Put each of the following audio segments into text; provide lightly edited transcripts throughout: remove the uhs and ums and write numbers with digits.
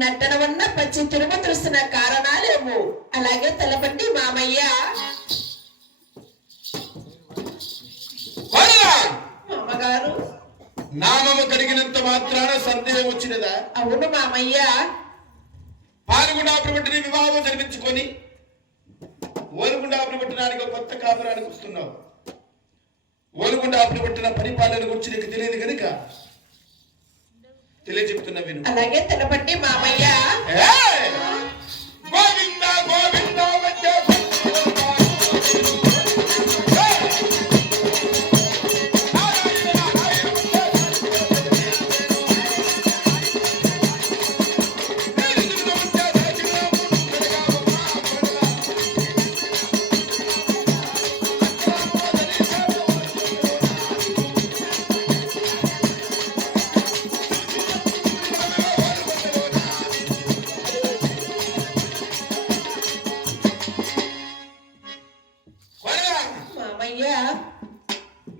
నట్టన ఉన్న పచ్చి తిరుమ తెలుస్తున్న కారణాలేమో. అలాగే తెలపండి మామయ్య. మామగారు, నామము కలిగినంత మాత్రాన సందేహం వచ్చినదా? అవును మామయ్య. పాల్గొండాపురం పట్టిన వివాహం జరిపించుకొని ఓలుగుండాపురం పట్టణానికి కొత్త కాపురానికి వస్తున్నావు. ఓలుగుండాపురం పట్టిన పరిపాలన గురించి నీకు తెలియదు కనుక తెలియజెప్తున్నా విను. అలాగే తెలపండి మామయ్య. గోవింద గోవింద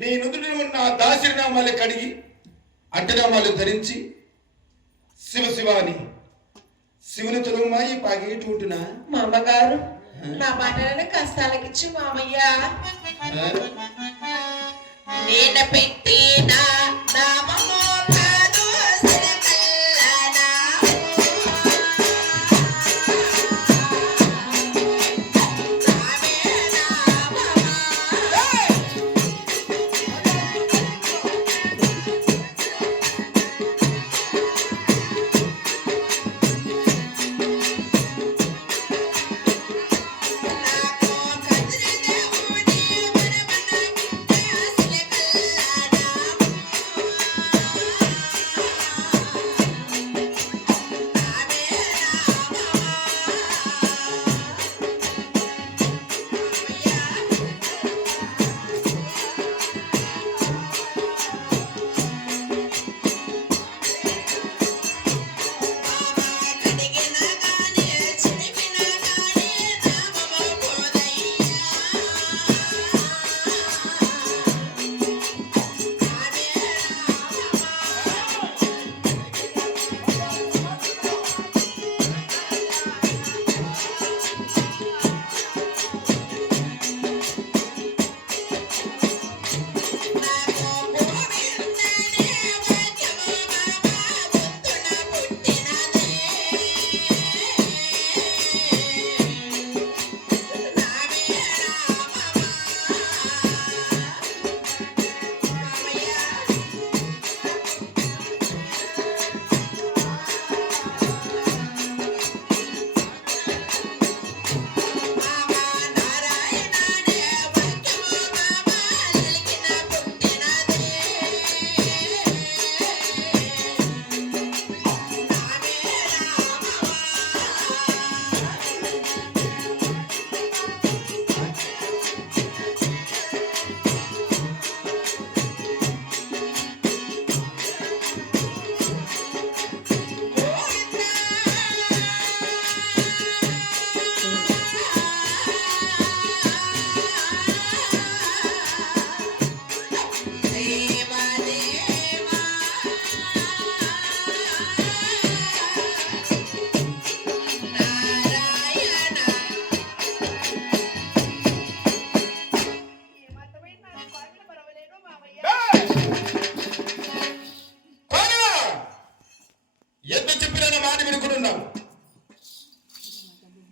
నీ నుదుటిన ఉన్న దాసినామాలు కడిగి అడ్డనామాలు ధరించి శివ శివాని శివుని తొలమాయి పాగేటూటున. మామగారు, నా మాటలను కష్టాలకిచ్చి మామయ్య. నేను పెట్టిన నామము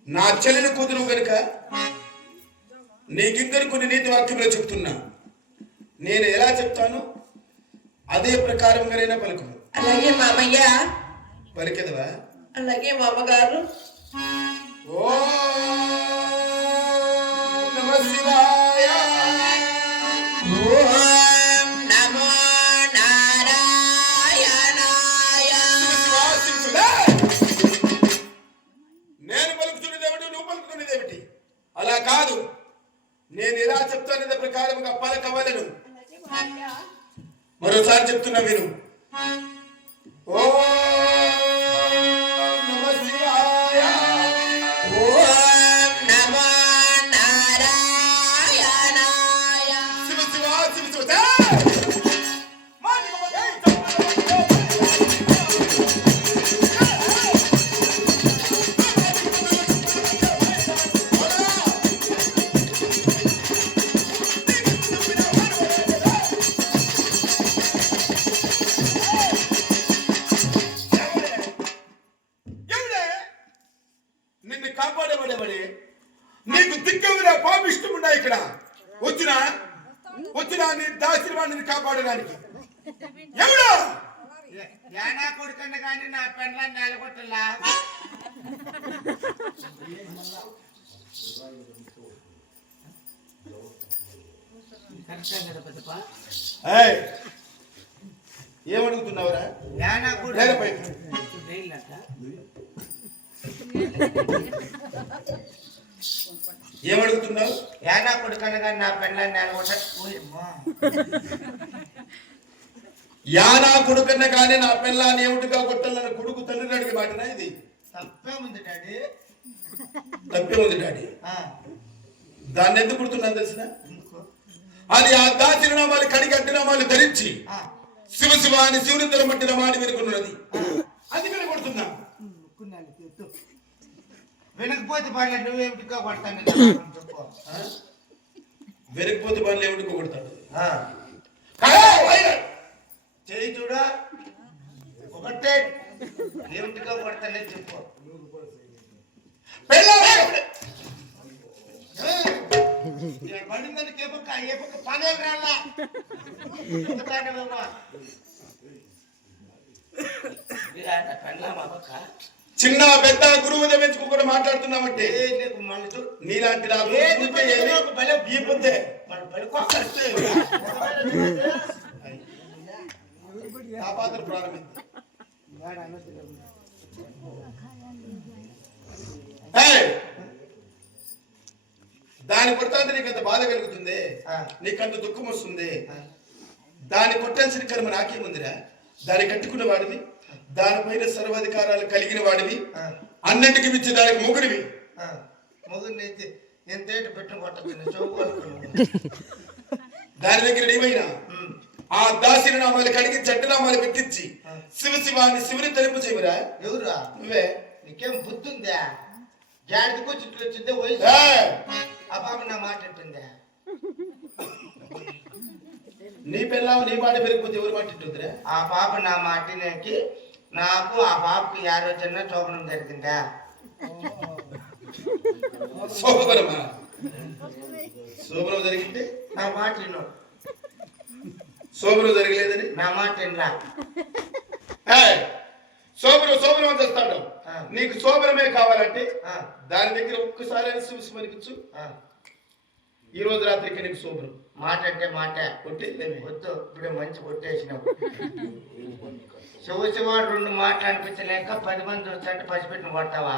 నా చెల్లెని కూతురు కనుక నీకిద్దరు కొన్ని నీతి వాక్యంలో చెప్తున్నా. నేను ఎలా చెప్తాను అదే ప్రకారంగానైనా పలుకు. అలాగే మామయ్య. పలికెదవా? అలాగే మామగారు. ఓం నమః శివాయ. ఓం నమో నారాయణాయ. నేను పలుకుతున్నదేమిటి, నువ్వు పలుకుతున్నదేమిటి? అలా కాదు, నేను ఎలా చెప్తాను ప్రకారంగా పలకవలను. మరోసారి చెప్తున్నా విను. ఓం నమః శివాయ. ఓం నమో నారాయణాయ. శివ శివ శివ శివ. ఇక్కడ వచ్చినా నీ దాశీర్వాడిని కాపాడడానికి ఎవడు యానా కొడుకండి కానీ నా పెండ్లాన్ని నెలగొట్టలా ఏమడుగుతున్నావురా? యానా లేదా పైకి. ఏమడుగుతున్నావు? యానా కొడుకండి కానీ నా పెండ్లాన్ని నెలగొట్ట యానా కొడుకన్న కానీ నా పిల్లాన్ని ఏమిటిగా కొట్టాలన్న కొడుకు తండ్రిని అడిగే మాటనా ఇది? తప్పే ఉంది డాడీ. తప్పే ఉంది డాడీ. దాన్ని ఎందుకు కుడుతున్నాను తెలిసిన? అది ఆ దాచినామాలు కడిగట్టినామాలు ధరించి శివ అని శివుని తెరమట్టిన మాడి వినుకున్నది. అందుకని కొడుతున్నా. వినకపోతే పర్లే నువ్వేమిటిగా కొడతాను. వెనకపోతే పనులు ఏమిటికో కొడతాడు. చేయి చూడా ఒకటే ఏమిటిగా కొడతానే చెప్పు. పడిందని చెప్పక పనే రాలా చిన్న పెద్ద గురువు మెచ్చుకోకుండా మాట్లాడుతున్నామంటే నీలాంటి పాత్ర ప్రారంభింది. దాని కొట్టాలంటే నీకు అంత బాధ కలుగుతుంది, నీకంత దుఃఖం వస్తుంది. దాన్ని కొట్టాల్సిన కర్మ నాకేముందిరా? దాన్ని కట్టుకున్న వాడివి, దానిపైన సర్వాధికారాలు కలిగిన వాడివి, అన్నింటికి మించి దానికి మొగుడివి. మొగుడిని ఎంతేటి పెట్టు కొట్టచ్చు. దాని దగ్గర ఏమైనా ఆ దాసిన నామాలు కడిగి చట్టనామాలు పెట్టించి శివాన్ని శివుని తలుపు చేయవురా? ఎవరా? నువ్వే. నీకేం బుద్ధి ఉందా? జాడికి చుట్టూ వచ్చిందే వయసు. ఆ పాప నా మాట అంటుందా? నీ పిల్లలు నీ మాట పెరిగిపోతే ఎవరు మాట ఉంటుందిరా? ఆ పాప నా మాటినేకి నాకు ఆ పాపకి ఏ రోజున శోభనం జరిగిందా? శోభనమా? శోభనం జరిగింది నా మాట శోభనం జరగలేదని నా మాట వినలా. శోభనం అని వస్తాడు. నీకు శోభనమే కావాలంటే దాని దగ్గర ఒక్కసారి శివస్మరిపించు. ఈ రోజు రాత్రికి నీకు శోభనం. మాట అంటే మాట కొట్టేది వద్దు. ఇప్పుడే మంచి కొట్టేసినావు. శివ 2 మాటలు అనిపించలేక 10 మంది వచ్చాంటే పసిపెట్టిన కొడతావా?